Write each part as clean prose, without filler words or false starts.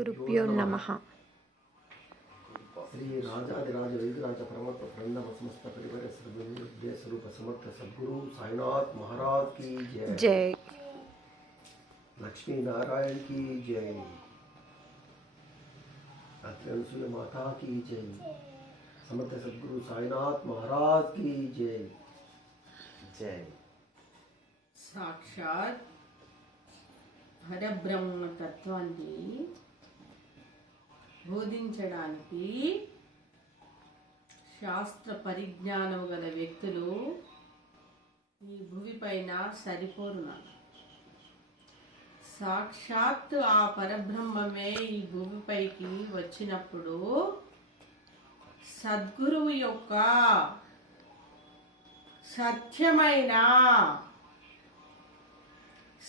గురుభ్యో నమః. శ్రీ రాజాదిరాజ వైద్యరాజ పరమత్వ ప్రణవ సమస్త పరివార సద్గురు స్వరూప సమర్థ సద్గురు సాయినాథ్ महाराज की जय. జై. लक्ष्मी नारायण की जय. अनसुया माता की जय. समर्थ सद्गुरु साईनाथ महाराज की जय. जय. సాక్షాత్ పరబ్రహ్మ తత్వాన్ని బోధించడానికి శాస్త్ర పరిజ్ఞానం గల వ్యక్తులు ఈ భూమి పైన సరిపోరునా. సాక్షాత్ ఆ పరబ్రహ్మమే ఈ భూమిపైకి వచ్చినప్పుడు సద్గురువు యొక్క సత్యమైన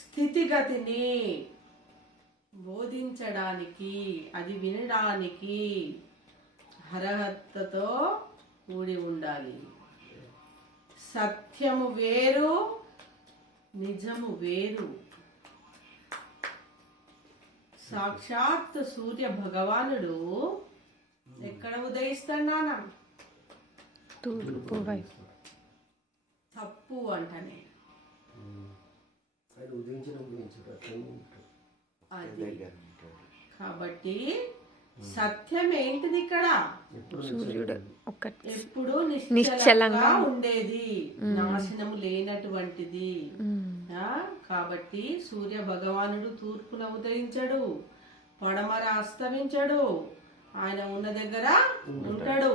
స్థితిగతిని బోధించడానికి, అది వినడానికి అర్హతతో కూడి ఉండాలి. సత్యము వేరు, నిజము వేరు. సాక్షాత్ సూర్య భగవానుడు ఎక్కడ ఉదయిస్తాడా? తూర్పు వైపు. తప్పు అంటనే అది. కాబట్టి సత్యం ఏంటిది ఇక్కడ? సూర్యుడు ఎప్పుడు నిశ్చలంగా ఉండేది, నాశనము లేనటువంటిది. కాబట్టి సూర్య భగవానుడు తూర్పున ఉదయించడు, పడమర అస్తమించడు, ఆయన ఉన్న దగ్గర ఉంటాడు.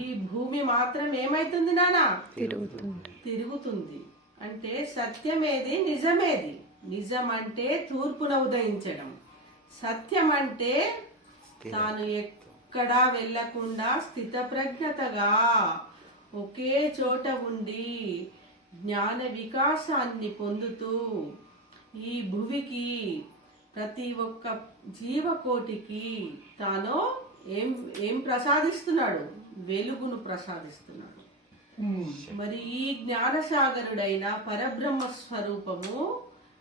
ఈ భూమి మాత్రం ఏమైతుంది నానా? తిరుగుతుంది. అంటే సత్యమేది, నిజమేది? నిజం అంటే తూర్పున ఉదయించడం. సత్యం అంటే తాను ఎక్కడా వెళ్లకుండా స్థితప్రజ్ఞతగా ఒకే చోట ఉండి జ్ఞాన వికాసాన్ని పొందుతూ ఈ భువికి, ప్రతి ఒక్క జీవకోటికి తాను ఏం ప్రసాదిస్తున్నాడు? వెలుగును ప్రసాదిస్తున్నాడు. మరి ఈ జ్ఞానసాగరుడైన పరబ్రహ్మ స్వరూపము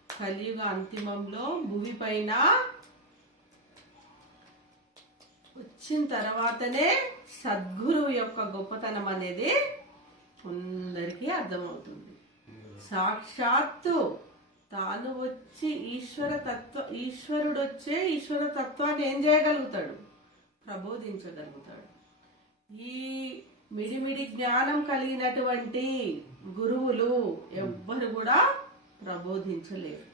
కలియుగ అంతిమంలో భూమి పైన వచ్చిన తర్వాతనే సద్గురువు యొక్క గొప్పతనం అనేది అందరికీ అర్థమవుతుంది. సాక్షాత్తు తాను వచ్చి ఈశ్వరుడు వచ్చే ఈశ్వర తత్వాన్ని ఏం చేయగలుగుతాడు? ప్రబోధించగలుగుతాడు. ఈ మిడిమిడి జ్ఞానం కలిగినటువంటి గురువులు ఎవ్వరు కూడా ప్రబోధించలేరు.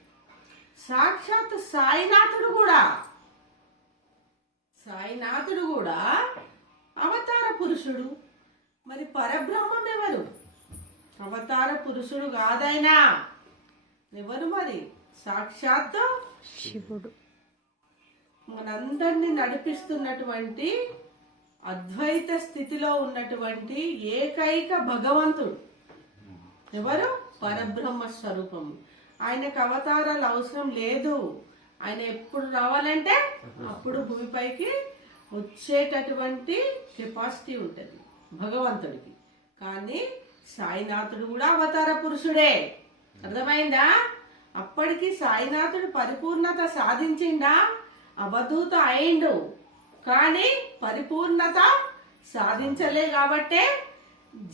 సాక్షాత్ సాయినాథుడు కూడా అవతార పురుషుడు. మరి పరబ్రహ్మం ఎవరు? అవతార పురుషుడు కాదైనా ఎవరు? మరి సాక్షాత్ శివుడు. మనందరినీ నడిపిస్తున్నటువంటి అద్వైత స్థితిలో ఉన్నటువంటి ఏకైక భగవంతుడు ఎవరు? పరబ్రహ్మ స్వరూపము. ఆయనకు అవతారాలు అవసరం లేదు. ఆయన ఎప్పుడు రావాలంటే అప్పుడు భూమిపైకి వచ్చేటటువంటి కెపాసిటీ ఉంటుంది భగవంతుడికి. కానీ సాయినాథుడు కూడా అవతార పురుషుడే. అర్థమైందా? అప్పటికి సాయినాథుడు పరిపూర్ణత సాధించిండా? అవధూత అయిండు, కానీ పరిపూర్ణత సాధించలే. కాబట్టే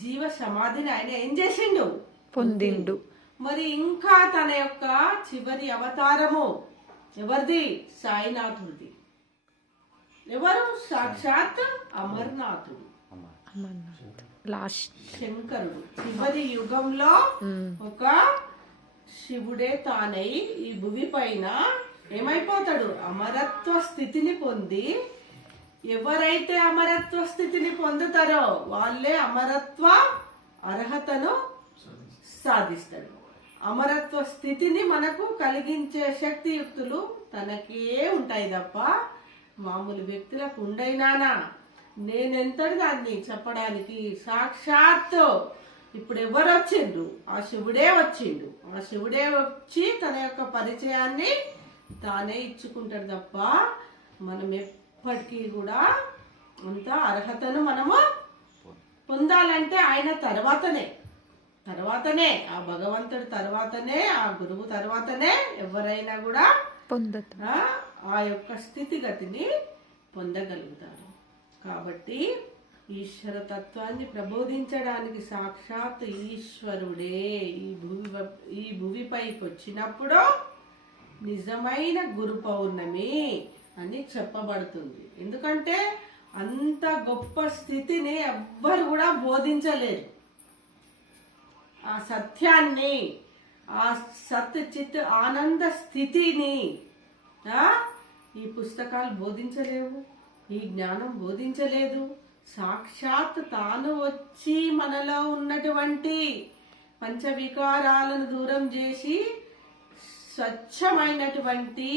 జీవ సమాధిని ఆయన ఏం చేసిండు? పొందిండు. మరి ఇంకా తన యొక్క చివరి అవతారము ఎవరిది? సాయినాథుడిది. ఎవరు? సాక్షాత్ అమర్నాథుడు, శంకరుడు. చివరి యుగంలో ఒక శివుడే తానై ఈ భూమి పైన ఏమైపోతాడు? అమరత్వ స్థితిని పొంది, ఎవరైతే అమరత్వ స్థితిని పొందుతారో వాళ్ళే అమరత్వ అర్హతను సాధిస్తాడు. అమరత్వ స్థితిని మనకు కలిగించే శక్తియుక్తులు తనకే ఉంటాయి తప్ప మామూలు వ్యక్తులకు ఉండైనానా. నేనెంతటి దాన్ని చెప్పడానికి? సాక్షాత్ ఇప్పుడు ఎవరు వచ్చిండ్రు? ఆ శివుడే వచ్చిండు. ఆ శివుడే వచ్చి తన యొక్క పరిచయాన్ని తానే ఇచ్చుకుంటాడు తప్ప మనం ఎప్పటికీ కూడా అంత అర్హతను మనము పొందాలంటే ఆయన తర్వాతనే ఆ భగవంతుడి తర్వాతనే, ఆ గురువు తర్వాతనే ఎవరైనా కూడా ఆ యొక్క స్థితిగతిని పొందగలుగుతారు. కాబట్టి ఈశ్వర తత్వాన్ని ప్రబోధించడానికి సాక్షాత్ ఈశ్వరుడే ఈ భువిపైకి వచ్చినప్పుడు నిజమైన గురు పౌర్ణమి అని చెప్పబడుతుంది. ఎందుకంటే అంత గొప్ప స్థితిని ఎవ్వరు కూడా బోధించలేరు. ఆ సత్యాన్ని, ఆ సత్ చిత్ ఆనంద స్థితిని ఈ పుస్తకాలు బోధించలేవు, ఈ జ్ఞానం బోధించలేదు. సాక్షాత్ తాను వచ్చి మనలో ఉన్నటువంటి పంచవికారాలను దూరం చేసి స్వచ్ఛమైనటువంటి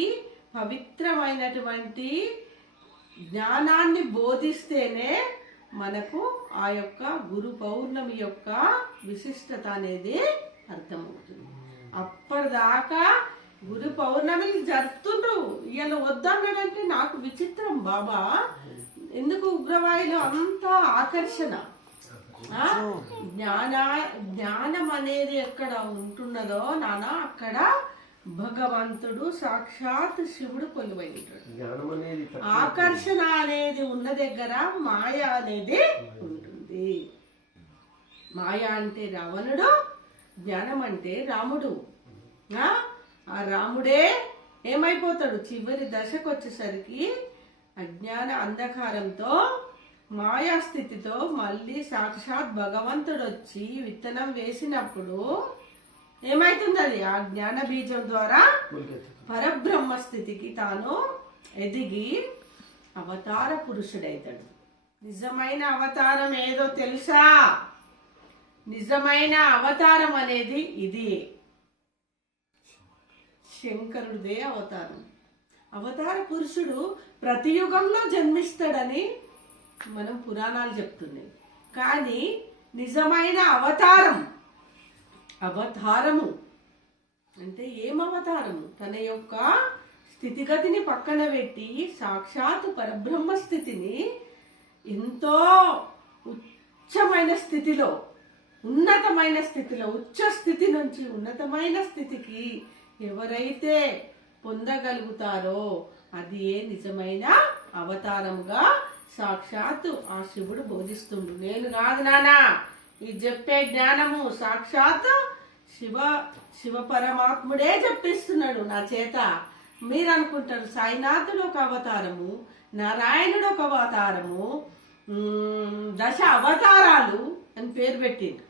పవిత్రమైనటువంటి జ్ఞానాన్ని బోధిస్తేనే మనకు ఆ యొక్క గురు పౌర్ణమి యొక్క విశిష్టత అనేది అర్థమవుతుంది. అప్పటిదాకా గురు పౌర్ణమిని జరుపుతుండ్రు. ఇవాళ వద్దన్నాడంటే నాకు విచిత్రం బాబా, ఎందుకు ఉగ్రవాయులు అంత ఆకర్షణ? జ్ఞానం అనేది ఎక్కడ ఉంటున్నదో నానా అక్కడ భగవంతుడు సాక్షాత్ శివుడు కొలువై ఉంటాడు. ఆకర్షణ అనేది ఉన్న దగ్గర మాయ అనేది ఉంటుంది. మాయ అంటే రావణుడు, జ్ఞానం అంటే రాముడు. ఆ రాముడే ఏమైపోతాడు? చివరి దశకు వచ్చేసరికి అజ్ఞాన అంధకారంతో మాయా స్థితితో మళ్ళీ సాక్షాత్ భగవంతుడు వచ్చి విత్తనం వేసినప్పుడు ఏమైతుంది? అది ఆ జ్ఞాన బీజం ద్వారా పరబ్రహ్మ స్థితికి తాను ఎదిగి అవతార పురుషుడైతాడు. నిజమైన అవతారం ఏదో తెలుసా? నిజమైన అవతారం అనేది ఇది. శంకరుడిదే అవతారం. అవతార పురుషుడు ప్రతి యుగంలో జన్మిస్తాడని మనం పురాణాలు చెప్తున్నాయి. కానీ నిజమైన అవతారము అంటే ఏం అవతారము? తన యొక్క స్థితిగతిని పక్కన పెట్టి సాక్షాత్ పరబ్రహ్మ స్థితిని ఎంతో ఉచ్చమైన స్థితిలో, ఉన్నతమైన స్థితిలో, ఉచ్చ స్థితి నుంచి ఉన్నతమైన స్థితికి ఎవరైతే పొందగలుగుతారో అది ఏ నిజమైన అవతారంగా సాక్షాత్తు ఆ శివుడు బోధిస్తుండు. నేను కాదు నానా, ఈ చెప్పే జ్ఞానము సాక్షాత్ శివ పరమాత్ముడే చెప్పిస్తున్నాడు నా చేత. మీరు అనుకుంటారు సాయినాథుడు ఒక అవతారము, నారాయణుడు ఒక అవతారము, 10 అవతారాలు అని పేరు పెట్టిండు.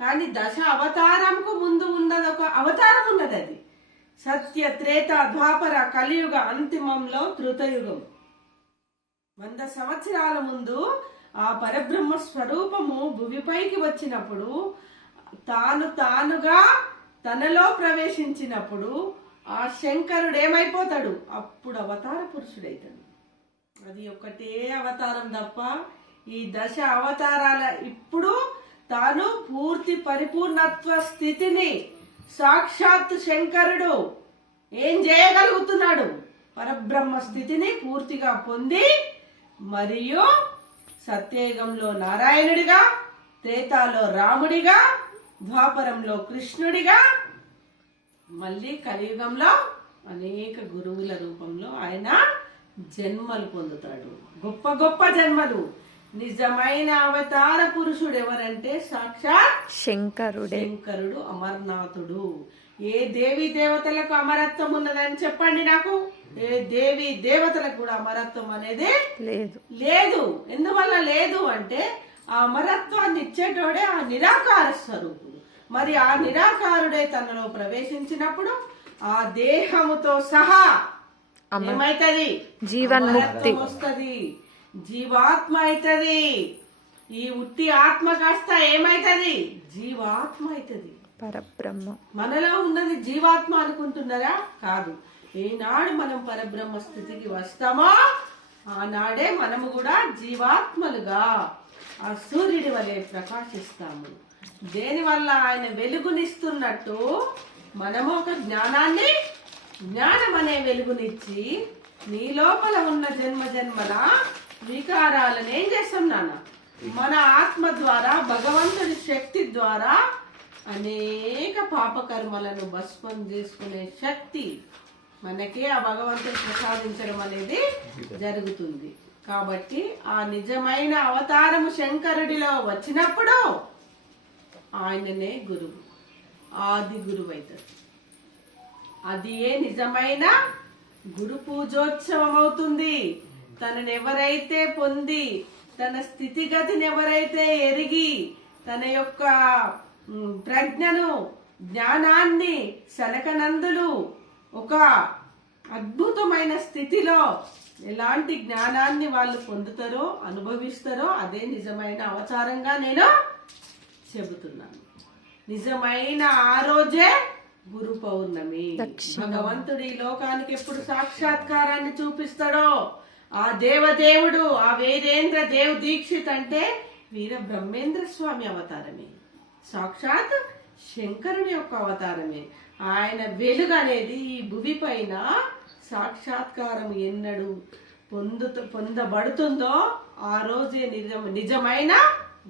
కానీ 10 అవతారంకు ముందు ఉన్నది ఒక అవతారం ఉన్నది. అది సత్య, త్రేత, ద్వాపర, కలియుగ, అంతిమంలో త్రుతయుగం. 100 సంవత్సరాల ముందు ఆ పరబ్రహ్మ స్వరూపము భువిపైకి వచ్చినప్పుడు, తానుగా తనలో ప్రవేశించినప్పుడు ఆ శంకరుడు ఏమైపోతాడు? అప్పుడు అవతార పురుషుడైతాడు. అది ఒకటే అవతారం తప్ప ఈ 10 అవతారాల ఇప్పుడు తాను పూర్తి పరిపూర్ణత్వ స్థితిని సాక్షాత్ శంకరుడు ఏం చేయగలుగుతున్నాడు? పరబ్రహ్మ స్థితిని పూర్తిగా పొంది, మరియు సత్యయుగంలో నారాయణుడిగా, త్రేతాలో రాముడిగా, ద్వాపరంలో కృష్ణుడిగా, మళ్ళీ కలియుగంలో అనేక గురువుల రూపంలో ఆయన జన్మలు పొందుతాడు. గొప్ప గొప్ప జన్మలు. నిజమైన అవతార పురుషుడు ఎవరంటే సాక్షాత్ శంకరుడు, అమర్నాథుడు. ఏ దేవి దేవతలకు అమరత్వం ఉన్నదని చెప్పండి నాకు. ఏ దేవి దేవతలకు కూడా అమరత్వం అనేది లేదు. ఎందువల్ల లేదు అంటే ఆ అమరత్వాన్ని ఇచ్చేటోడే ఆ నిరాకార స్వరూపుడు. మరి ఆ నిరాకారుడే తనలో ప్రవేశించినప్పుడు ఆ దేహముతో సహా ఏమైతది? జీవన్ముక్తి వస్తది, జీవాత్మ అవుతుంది. ఈ ఉట్టి ఆత్మ కాస్త ఏమైతది? జీవాత్మ అవుతుంది. పరబ్రహ్మ. మనలో ఉన్నది జీవాత్మ అనుకుంటున్నారా? కాదు. ఏనాడు మనం పరబ్రహ్మ స్థితికి వస్తామో ఆనాడే మనము కూడా జీవాత్మలుగా ఆ సూర్యుడి వలె ప్రకాశిస్తాము. దేనివల్ల ఆయన వెలుగునిస్తున్నట్టు మనము ఒక జ్ఞానం అనే వెలుగునిచ్చి నీ లోపల ఉన్న జన్మల వికారాలను ఏం చేస్తాం నాన్న? మన ఆత్మ ద్వారా, భగవంతుడి శక్తి ద్వారా అనేక పాపకర్మలను భస్మం చేసుకునే శక్తి మనకి ఆ భగవంతుడు ప్రసాదించడం అనేది జరుగుతుంది. కాబట్టి ఆ నిజమైన అవతారము శంకరుడిలో వచ్చినప్పుడు ఆయననే గురువు, ఆది గురువు అవుతాడు. అది ఏ నిజమైన గురు పూజోత్సవం అవుతుంది. తనని ఎవరైతే పొంది, తన స్థితిగతిని ఎవరైతే ఎరిగి, తన యొక్క ప్రజ్ఞను, జ్ఞానాన్ని సనకనందులు ఒక అద్భుతమైన స్థితిలో ఎలాంటి జ్ఞానాన్ని వాళ్ళు పొందుతారో, అనుభవిస్తారో అదే నిజమైన అవతారంగా నేను చెబుతున్నాను. నిజమైన ఆ రోజే గురు పౌర్ణమి. భగవంతుడు ఈ లోకానికి ఎప్పుడు సాక్షాత్కారాన్ని చూపిస్తాడో, ఆ దేవదేవుడు, ఆ వేదేంద్ర దేవ్ దీక్షిత్ అంటే వీర బ్రహ్మేంద్ర స్వామి అవతారమే, సాక్షాత్ శంకరుని యొక్క అవతారమే. ఆయన వెలుగు అనేది ఈ భూమి పైన సాక్షాత్కారం ఎన్నడు పొందబడుతుందో ఆ రోజే నిజమైన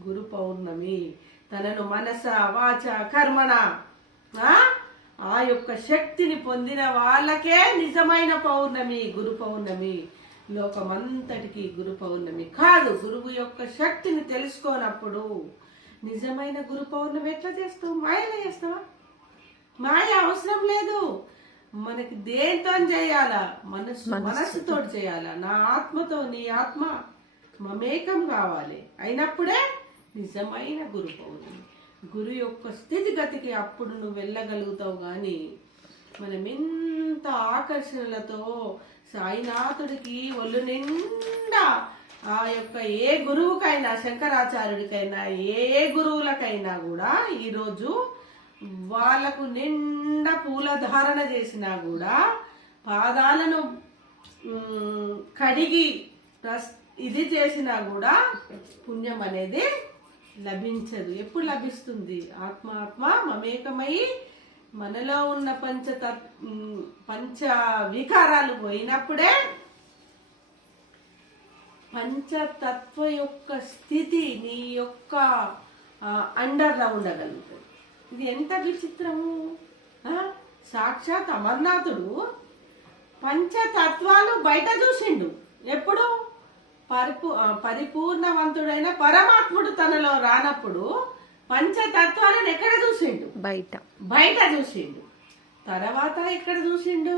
గురు పౌర్ణమి. తనను మనస వాచ కర్మణ ఆ యొక్క శక్తిని పొందిన వాళ్ళకే నిజమైన పౌర్ణమి గురు పౌర్ణమి. లోకమంతటికి గురు పౌర్ణమి కాదు. గురువు యొక్క శక్తిని తెలుసుకోనప్పుడు నిజమైన గురు పౌర్ణమి ఎట్లా చేస్తావు? మాయలో చేస్తావా? మాయ అవసరం లేదు. మనకి దేంతో చేయాలా? మనస్సుతో చేయాలా? నా ఆత్మతో నీ ఆత్మ మమేకం కావాలి. అయినప్పుడే నిజమైన గురు పౌర్ణమి. గురు యొక్క స్థితిగతికి అప్పుడు నువ్వు వెళ్ళగలుగుతావు. కానీ మనం ఎంత ఆకర్షణలతో సాయినాథుడికి ఒళ్ళు నిండా ఆ యొక్క ఏ గురువుకైనా, శంకరాచార్యుడికైనా, ఏ గురువులకైనా కూడా ఈరోజు వాళ్ళకు నిండా పూల ధారణ చేసినా కూడా పాదాలను కడిగి ఇది చేసినా కూడా పుణ్యం అనేది లభించదు. ఎప్పుడు లభిస్తుంది? ఆత్మ మమేకమై మనలో ఉన్న పంచ వికారాలు పోయినప్పుడే పంచతత్వ యొక్క స్థితి నీ యొక్క అండర్లో ఉండగలుగుతుంది. ఇది ఎంత విచిత్రము! సాక్షాత్ అమర్నాథుడు పంచతత్వాలు బయట చూసిండు. ఎప్పుడు? పరిపూర్ణవంతుడైన పరమాత్ముడు తనలో రానప్పుడు పంచతత్వాలను ఎక్కడ చూసిండు? బయట చూసిండు. తర్వాత ఎక్కడ చూసిండు?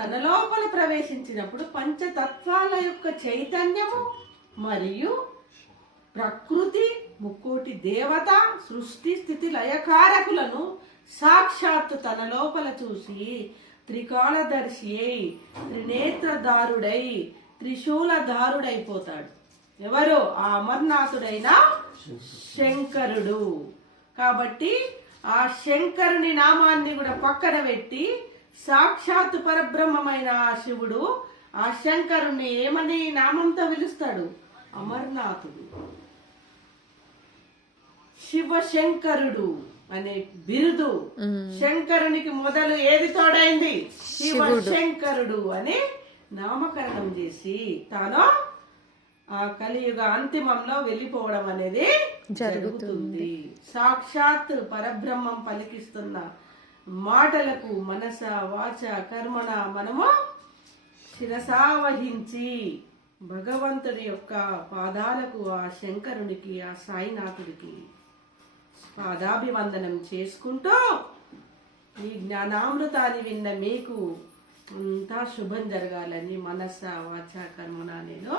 తన లోపల ప్రవేశించినప్పుడు పంచతత్వాల యొక్క చైతన్యము మరియు ప్రకృతి, ముక్కోటి దేవత, సృష్టి స్థితి లయకారకులను సాక్షాత్తు తన లోపల చూసి త్రికాలదర్శి అయి, త్రినేత్రదారుడై, త్రిశూలధారుడైపోతాడు. ఎవరు? ఆ అమర్నాథుడైన శంకరుడు. కాబట్టి ఆ శంకరుని నామాన్ని కూడా పక్కన పెట్టి సాక్షాత్తు పరబ్రహ్మమైన ఆ శివుడు ఆ శంకరుని ఏమని నామంతో పిలుస్తాడు? అమర్నాథుడు, శివశంకరుడు అనే బిరుదు. శంకరునికి మొదలు ఏది తోడైంది? శివశంకరుడు అని నామకరణం చేసి తాను ఆ కలియుగ అంతిమంలో వెళ్ళిపోవడం అనేది జరుగుతుంది. సాక్షాత్ పరబ్రహ్మం పలికిస్తున్న మాటలకు మనస వాచ కర్మణ మనము శిరసావహించి భగవంతుడి యొక్క పాదాలకు, ఆ శంకరునికి, ఆ సాయినాథుడికి పాదాభివందనం చేసుకుంటూ ఈ జ్ఞానామృతాన్ని విన్న మీకు అంతా శుభం జరగాలని మనస వాచ కర్మణ నేను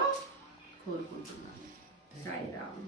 కోరుకుంటున్నాను. సాయిరామ్.